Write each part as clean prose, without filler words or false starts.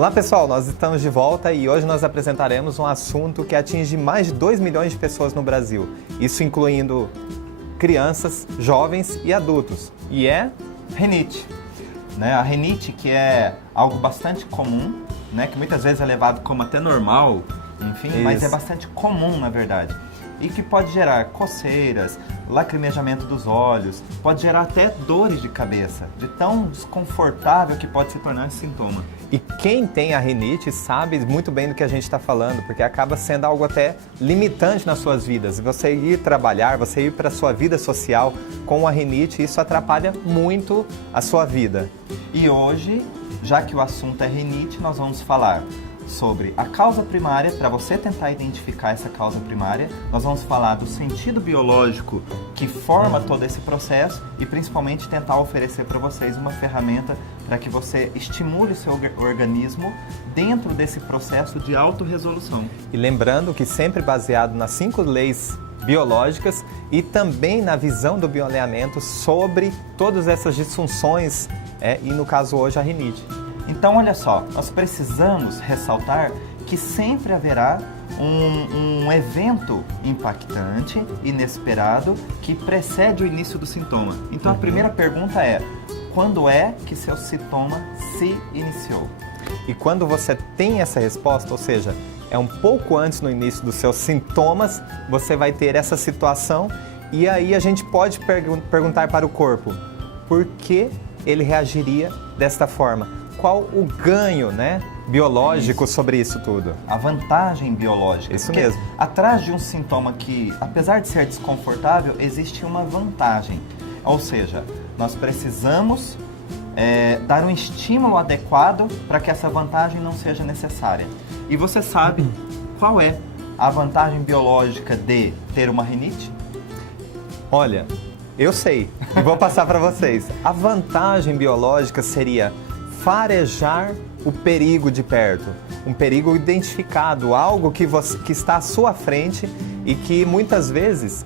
Olá pessoal, nós estamos de volta e hoje nós apresentaremos um assunto que atinge mais de 2 milhões de pessoas no Brasil. Isso incluindo crianças, jovens e adultos. E é rinite. A rinite, que é algo bastante comum, que muitas vezes é levado como até normal, enfim, mas é bastante comum na verdade. E que pode gerar coceiras, lacrimejamento dos olhos, pode gerar até dores de cabeça, de tão desconfortável que pode se tornar esse sintoma. E quem tem a rinite sabe muito bem do que a gente está falando, porque acaba sendo algo até limitante nas suas vidas. Você ir trabalhar, você ir para a sua vida social com a rinite, isso atrapalha muito a sua vida. E hoje, já que o assunto é rinite, nós vamos falar sobre a causa primária. Para você tentar identificar essa causa primária, nós vamos falar do sentido biológico que forma todo esse processo e principalmente tentar oferecer para vocês uma ferramenta para que você estimule o seu organismo dentro desse processo de autorresolução. E lembrando que sempre baseado nas 5 leis biológicas e também na visão do bioalinhamento sobre todas essas disfunções e no caso hoje a rinite. Então, olha só, nós precisamos ressaltar que sempre haverá um evento impactante, inesperado, que precede o início do sintoma. Então, a primeira pergunta é, quando é que seu sintoma se iniciou? E quando você tem essa resposta, ou seja, é um pouco antes no início dos seus sintomas, você vai ter essa situação e aí a gente pode perguntar para o corpo, por que ele reagiria desta forma? Qual o ganho, biológico sobre isso tudo? A vantagem biológica. Isso mesmo. Atrás de um sintoma que, apesar de ser desconfortável, existe uma vantagem. Ou seja, nós precisamos dar um estímulo adequado para que essa vantagem não seja necessária. E você sabe qual é a vantagem biológica de ter uma rinite? Olha, eu sei e vou passar para vocês. A vantagem biológica seria farejar o perigo de perto, um perigo identificado, algo que está à sua frente e que muitas vezes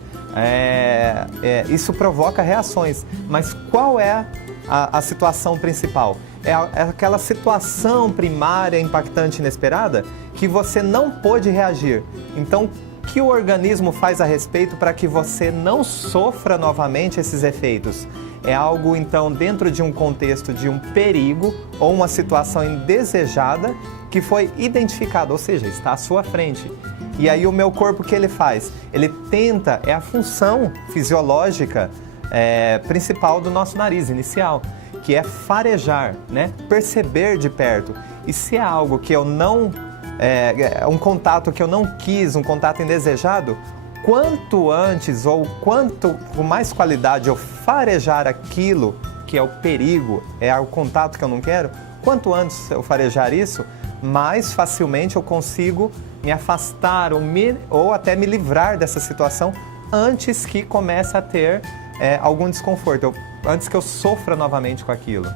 isso provoca reações. Mas qual é a situação principal? É aquela situação primária, impactante, inesperada, que você não pôde reagir. Então, o que o organismo faz a respeito para que você não sofra novamente esses efeitos? É algo, então, dentro de um contexto de um perigo ou uma situação indesejada que foi identificada, ou seja, está à sua frente. E aí o meu corpo, o que ele faz? Ele tenta, é a função fisiológica principal do nosso nariz, inicial, que é farejar, perceber de perto. E se é algo que eu não... um contato que eu não quis, um contato indesejado, quanto antes ou quanto com mais qualidade eu farejar aquilo que é o perigo, é o contato que eu não quero, quanto antes eu farejar isso, mais facilmente eu consigo me afastar ou até me livrar dessa situação antes que comece a ter algum desconforto, antes que eu sofra novamente com aquilo.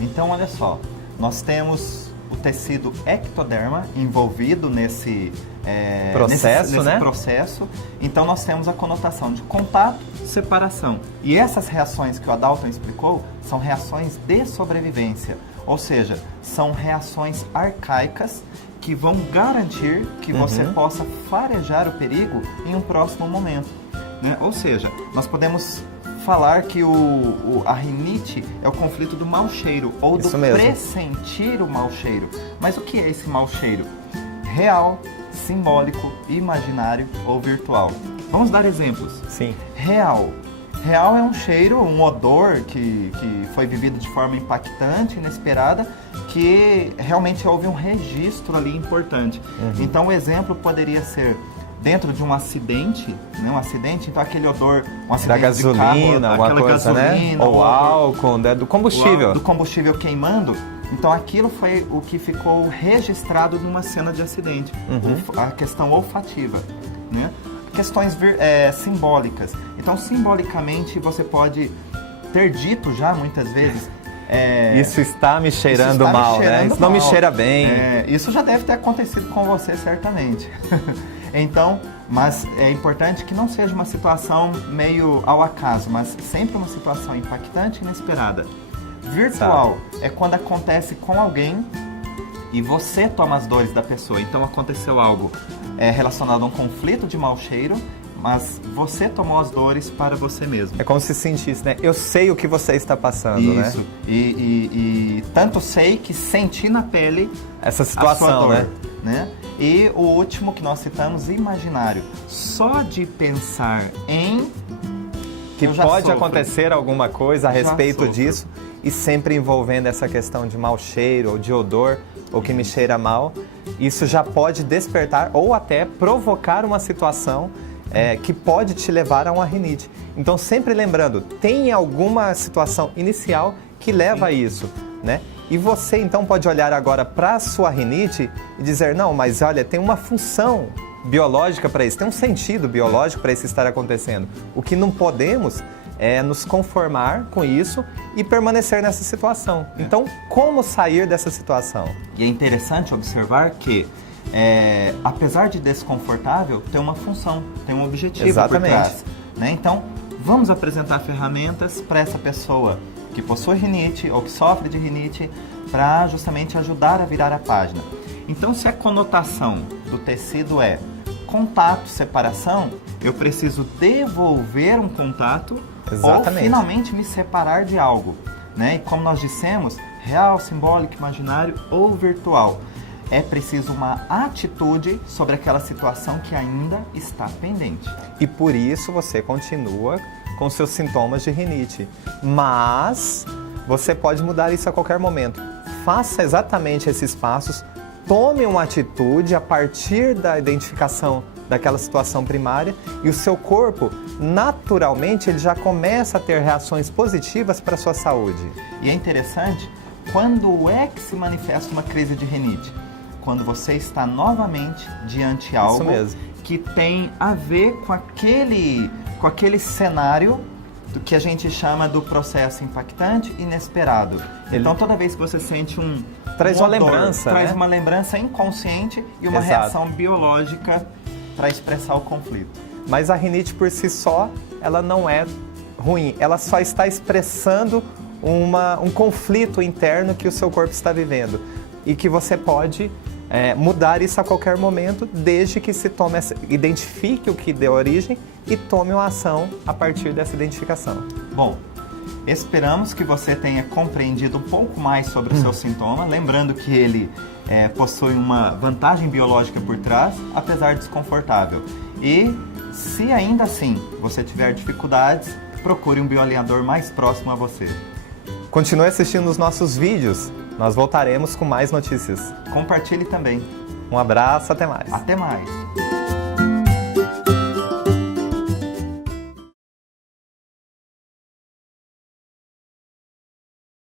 Então, olha só, nós temos o tecido ectoderma envolvido nesse processo. Então nós temos a conotação de contato, separação. E essas reações que o Adalton explicou são reações de sobrevivência, ou seja, são reações arcaicas que vão garantir que você possa farejar o perigo em um próximo momento. Ou seja, nós podemos falar que a rinite é o conflito do mau cheiro, ou do pressentir o mau cheiro. Mas o que é esse mau cheiro? Real, simbólico, imaginário ou virtual? Vamos dar exemplos. Sim. Real. Real é um cheiro, um odor que foi vivido de forma impactante, inesperada, que realmente houve um registro ali importante. Então o exemplo poderia ser dentro de um acidente, então aquele odor, um acidente da gasolina, de carro, alguma coisa, ou álcool, do combustível. Do combustível queimando. Então aquilo foi o que ficou registrado numa cena de acidente, a questão olfativa, Questões simbólicas. Então simbolicamente você pode ter dito já muitas vezes, isso está me cheirando mal, Isso não me cheira bem. Isso já deve ter acontecido com você certamente. Então, mas é importante que não seja uma situação meio ao acaso, mas sempre uma situação impactante e inesperada. Virtual é quando acontece com alguém e você toma as dores da pessoa. Então aconteceu algo relacionado a um conflito de mau cheiro, mas você tomou as dores para você mesmo. É como se sentisse, né? Eu sei o que você está passando, né? Isso. E tanto sei que senti na pele essa situação, a sua dor, né? E o último que nós citamos, imaginário. Só de pensar em que pode sofro. acontecer alguma coisa a respeito sofro. disso, e sempre envolvendo essa questão de mau cheiro ou de odor, ou que me cheira mal, isso já pode despertar ou até provocar uma situação que pode te levar a uma rinite. Então, sempre lembrando, tem alguma situação inicial que leva a isso, né? E você, então, pode olhar agora para a sua rinite e dizer, não, mas olha, tem uma função biológica para isso, tem um sentido biológico para isso estar acontecendo. O que não podemos é nos conformar com isso e permanecer nessa situação. Então, como sair dessa situação? E é interessante observar que, apesar de desconfortável, tem uma função, tem um objetivo. Exatamente. Por trás, né? Então, vamos apresentar ferramentas para essa pessoa que possui rinite ou que sofre de rinite para justamente ajudar a virar a página. Então, se a conotação do tecido é contato, separação, eu preciso devolver um contato. Exatamente. Ou finalmente me separar de algo, né? E como nós dissemos, real, simbólico, imaginário ou virtual, é preciso uma atitude sobre aquela situação que ainda está pendente. E por isso você continua com seus sintomas de rinite. Mas você pode mudar isso a qualquer momento. Faça exatamente esses passos, tome uma atitude a partir da identificação daquela situação primária e o seu corpo, naturalmente, ele já começa a ter reações positivas para a sua saúde. E é interessante, quando é que se manifesta uma crise de rinite? Quando você está novamente diante de algo que tem a ver com aquele cenário do que a gente chama do processo impactante inesperado. Então, toda vez que você sente traz uma lembrança, traz né? uma lembrança inconsciente e uma reação biológica para expressar o conflito. Mas a rinite por si só, ela não é ruim. Ela só está expressando um conflito interno que o seu corpo está vivendo. E que você pode mudar isso a qualquer momento, desde que se identifique o que deu origem e tome uma ação a partir dessa identificação. Bom, esperamos que você tenha compreendido um pouco mais sobre o seu sintoma, lembrando que ele possui uma vantagem biológica por trás, apesar desconfortável. E se ainda assim você tiver dificuldades, procure um bioalinhador mais próximo a você. Continue assistindo os nossos vídeos, nós voltaremos com mais notícias. Compartilhe também. Um abraço, até mais. Até mais.